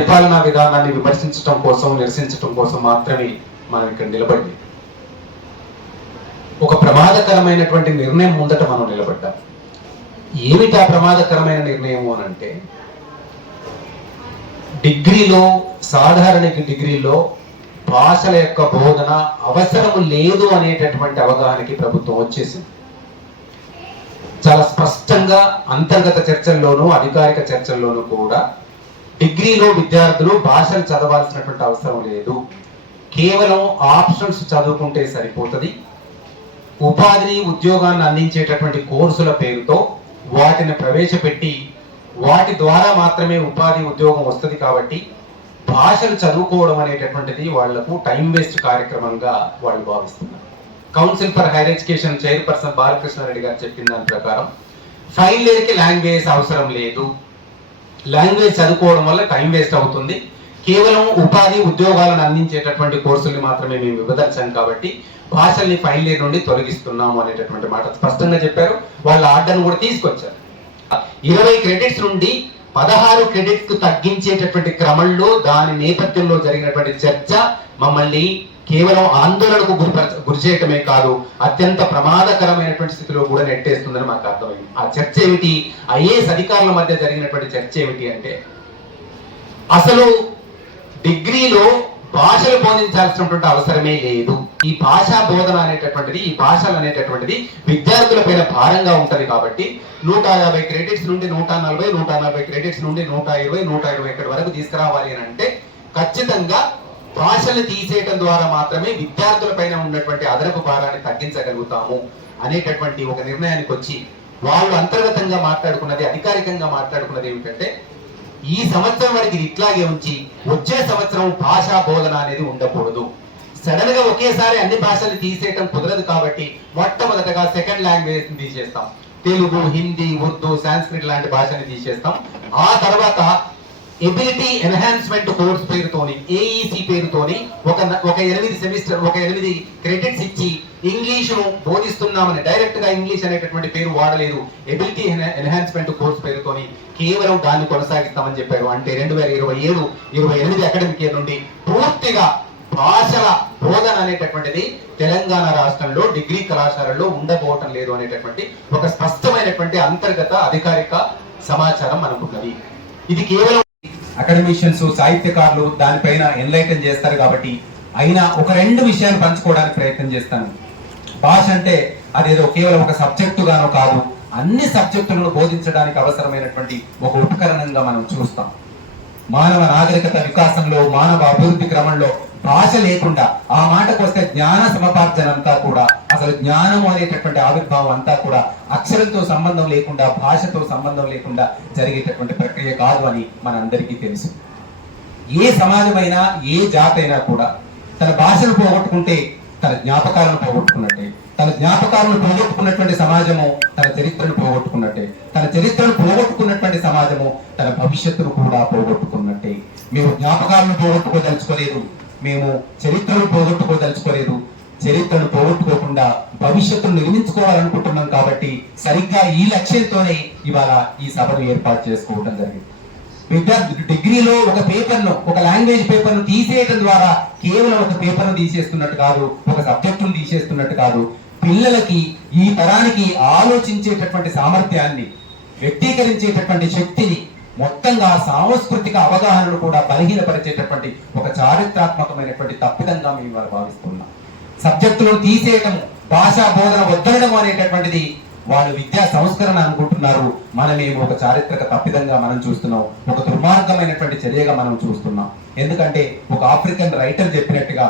పరిపాలనా విధానాన్ని విమర్శించడం కోసం, నిరసించడం కోసం మాత్రమే మనం ఇక్కడ నిలబడి ఒక ప్రమాదకరమైనటువంటి నిర్ణయం ముందట మనం నిలబడ్డాం. ఏమిటా ప్రమాదకరమైన నిర్ణయం అనంటే, డిగ్రీలో, సాధారణ డిగ్రీలో భాషల యొక్క బోధన అవసరం లేదు అనేటటువంటి అవగాహనకి ప్రభుత్వం వచ్చేసింది. చాలా స్పష్టంగా అంతర్గత చర్చల్లోనూ అధికారిక చర్చల్లోనూ కూడా డిగ్రీలో విద్యార్థులు భాషలు చదవాల్సినటువంటి అవసరం లేదు, కేవలం ఆప్షన్స్ చదువుకుంటే సరిపోతుంది, ఉపాధిని ఉద్యోగాన్ని అందించేటటువంటి కోర్సుల పేరుతో వాటిని ప్రవేశపెట్టి వాటి ద్వారా మాత్రమే ఉపాధి ఉద్యోగం వస్తుంది కాబట్టి భాషలు చదువుకోవడం అనేటటువంటిది వాళ్లకు టైం వేస్ట్ కార్యక్రమంగా వాళ్ళు భావిస్తున్నారు. Council for higher education chairperson Balakrishna Reddy గారు చెప్పిన దాని ప్రకారం ఫైనల్ ఇయర్కి లాంగ్వేజ్ అవసరం లేదు, లాంగ్వేజ్ చదువుకోవడం వల్ల టైం వేస్ట్ అవుతుంది, కేవలం ఉపాధి ఉద్యోగాలను అందించేటటువంటి కోర్సుల్ని మాత్రమే మేము విభజించాం కాబట్టి భాషల్ని ఫైనల్ ఇయర్ నుండి తొలగిస్తున్నాము అనేటటువంటి మాట స్పష్టంగా చెప్పారు. వాళ్ళ ఆర్డర్ను కూడా తీసుకొచ్చారు. 20 క్రెడిట్స్ నుండి 16 క్రెడిట్స్ కు తగ్గించేటటువంటి క్రమంలో దాని నేపథ్యంలో జరిగినటువంటి చర్చ మమ్మల్ని కేవలం ఆందోళనకు గురి చేయటమే కాదు, అత్యంత ప్రమాదకరమైనటువంటి స్థితిలో కూడా నెట్టేస్తుందని మాకు అర్థమైంది. ఆ చర్చ ఏమిటి? ఐఏఎస్ అధికారుల మధ్య జరిగినటువంటి చర్చ ఏమిటి అంటే, అసలు డిగ్రీలో భాషలు బోధించాల్సినటువంటి అవసరమే లేదు, ఈ భాషా బోధన అనేటటువంటిది, ఈ భాషలు అనేటటువంటిది విద్యార్థుల పైన భారంగా ఉంటది కాబట్టి 150 క్రెడిట్స్ నుండి 140, 140 క్రెడిట్స్ నుండి 120, 120 ఇక్కడి వరకు తీసుకురావాలి అని అంటే ఖచ్చితంగా భాషలు తీసేయడం ద్వారా మాత్రమే విద్యార్థుల పైన ఉన్నటువంటి అదనపు భారాన్ని తగ్గించగలుగుతాము అనేటటువంటి ఒక నిర్ణయానికి వచ్చి వాళ్ళు అంతర్గతంగా మాట్లాడుకున్నది, అధికారికంగా మాట్లాడుకున్నది ఏమిటంటే, ఈ సంవత్సరం వరకు ఇట్లాగే ఉంచి వచ్చే సంవత్సరం భాషా బోధన అనేది ఉండకూడదు. సడన్ గా ఒకేసారి అన్ని భాషలు తీసేయటం కుదరదు కాబట్టి మొట్టమొదటగా సెకండ్ లాంగ్వేజ్ తీసేస్తాం, తెలుగు, హిందీ, ఉర్దూ, సాంస్క్రిట్ లాంటి భాషని తీసేస్తాం. ఆ తర్వాత ఎబిలిటీ ఎన్హాన్స్మెంట్ కోర్స్ పేరుతోని, ఏఈసి పేరుతోని ఒక 8 క్రెడిట్స్ ఇచ్చి ఇంగ్లీషును బోధిస్తున్నామని, డైరెక్ట్ గా ఇంగ్లీష్ అనేటటువంటి పేరు వాడలేదు, ఎబిలిటీ ఎన్హాన్స్మెంట్ కోర్స్ పేరుతోని కేవలం దాన్ని కొనసాగిస్తామని చెప్పారు. అంటే 2027-28 అకాడమిక్ ఇయర్ నుండి పూర్తిగా భాషల బోధన అనేటటువంటిది తెలంగాణ రాష్ట్రంలో డిగ్రీ కళాశాలల్లో ఉండబోవటం లేదు అనేటటువంటి ఒక స్పష్టమైనటువంటి అంతర్గత అధికారిక సమాచారం మనకున్నది. ఇది కేవలం అకాడమిషియన్స్, సాహిత్యకారులు దానిపైన ఎన్లైటన్ చేస్తారు కాబట్టి అయినా ఒక 2 విషయాలు పంచుకోవడానికి ప్రయత్నం చేస్తాను. భాష అంటే అదేదో కేవలం ఒక సబ్జెక్టు గానో కాదు, అన్ని సబ్జెక్టులను బోధించడానికి అవసరమైనటువంటి ఒక ఉపకరణంగా మనం చూస్తాం. మానవ నాగరికత వికాసంలో, మానవ అభివృద్ధి క్రమంలో భాష లేకుండా, ఆ మాటకు వస్తే జ్ఞాన సముపార్జన అంతా కూడా, అసలు జ్ఞానం అనేటటువంటి ఆవిర్భావం అంతా కూడా అక్షరంతో సంబంధం లేకుండా, భాషతో సంబంధం లేకుండా జరిగేటటువంటి ప్రక్రియ కాదు అని మనందరికీ తెలుసు. ఏ సమాజమైనా, ఏ జాతైనా కూడా తన భాషను పోగొట్టుకుంటే తన జ్ఞాపకాలను పోగొట్టుకున్నట్టే, తన జ్ఞాపకాలను పోగొట్టుకున్నటువంటి సమాజము తన చరిత్రను పోగొట్టుకున్నట్టే, తన చరిత్రను పోగొట్టుకున్నటువంటి సమాజము తన భవిష్యత్తును కూడా పోగొట్టుకున్నట్టే. మేము జ్ఞాపకాలను పోగొట్టుకోదలుచుకోలేదు, మేము చరిత్రను పోగొట్టుకోదలుచుకోలేదు. చరిత్రను పోగొట్టుకోకుండా భవిష్యత్తును నిర్మించుకోవాలనుకుంటున్నాం కాబట్టి సరిగ్గా ఈ లక్ష్యంతోనే ఇవాళ ఈ సభను ఏర్పాటు చేసుకోవడం జరిగింది. విద్యార్థి డిగ్రీలో ఒక పేపర్ను, ఒక లాంగ్వేజ్ పేపర్ను తీసేయడం ద్వారా కేవలం ఒక పేపర్ను తీసేస్తున్నట్టు కాదు, ఒక సబ్జెక్టును తీసేస్తున్నట్టు కాదు, పిల్లలకి, ఈ తరానికి ఆలోచించేటటువంటి సామర్థ్యాన్ని, వ్యక్తీకరించేటటువంటి శక్తిని, మొత్తంగా సాంస్కృతిక అవగాహనను కూడా బలహీనపరిచేటటువంటి ఒక చారిత్రాత్మకమైనటువంటి తప్పిదంగా మేము వారు భావిస్తున్నాం. సబ్జెక్టులను తీసేయటం, భాషా బోధన వద్దనడం అనేటటువంటిది వాళ్ళు విద్యా సంస్కరణ అనుకుంటున్నారు. మనమేమో ఒక చారిత్రక తప్పిదంగా మనం చూస్తున్నాం, ఒక దుర్మార్గమైనటువంటి చర్యగా మనం చూస్తున్నాం. ఎందుకంటే ఒక ఆఫ్రికన్ రైటర్ చెప్పినట్టుగా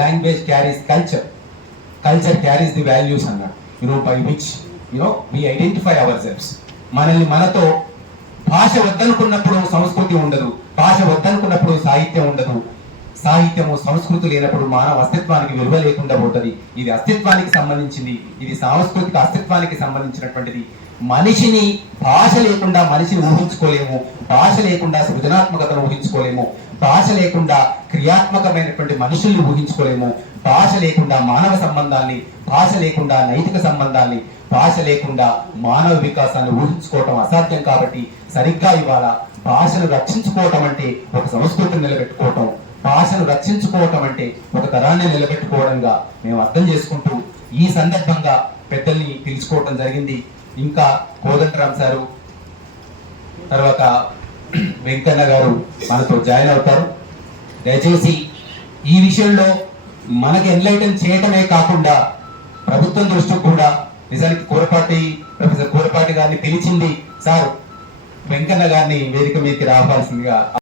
language carries culture, culture carries the values అన్నాడు, by which we identify ourselves. మనల్ని మనతో భాష వద్దనుకున్నప్పుడు సంస్కృతి ఉండదు, భాష వద్దనుకున్నప్పుడు సాహిత్యం ఉండదు, సాహిత్యము సంస్కృతి లేనప్పుడు మానవ అస్తిత్వానికి విలువ లేకుండా పోతుంది. ఇది అస్తిత్వానికి సంబంధించింది, ఇది సాంస్కృతిక అస్తిత్వానికి సంబంధించినటువంటిది. మనిషిని భాష లేకుండా మనిషిని ఊహించుకోలేము, భాష లేకుండా సృజనాత్మకతను ఊహించుకోలేము, భాష లేకుండా క్రియాత్మకమైనటువంటి మనుషుల్ని ఊహించుకోలేము, భాష లేకుండా మానవ సంబంధాన్ని, భాష లేకుండా నైతిక సంబంధాన్ని, భాష లేకుండా మానవ వికాసాన్ని ఊహించుకోవటం అసాధ్యం. కాబట్టి సరిగ్గా ఇవాళ భాషను రక్షించుకోవటం అంటే ఒక సంస్కృతిని నిలబెట్టుకోవటం, భాషను రక్షించుకోవటం అంటే ఒక తరాన్ని నిలబెట్టుకోవడంగా మేము అర్థం చేసుకుంటూ ఈ సందర్భంగా పెద్దల్ని పిలుచుకోవటం జరిగింది. ఇంకా కోదండరామ్ సారు, తర్వాత వెంకన్న గారు మనతో జాయిన్ అవుతారు. దయచేసి ఈ విషయంలో మనకి ఎన్లైటన్ చేయటమే కాకుండా ప్రభుత్వం దృష్టికి కూడా, నిజానికి ప్రొఫెసర్ కూరపాటి గారిని పిలిచింది సార్ వెంకన్న గారిని వేదిక మీదకి రావాల్సిందిగా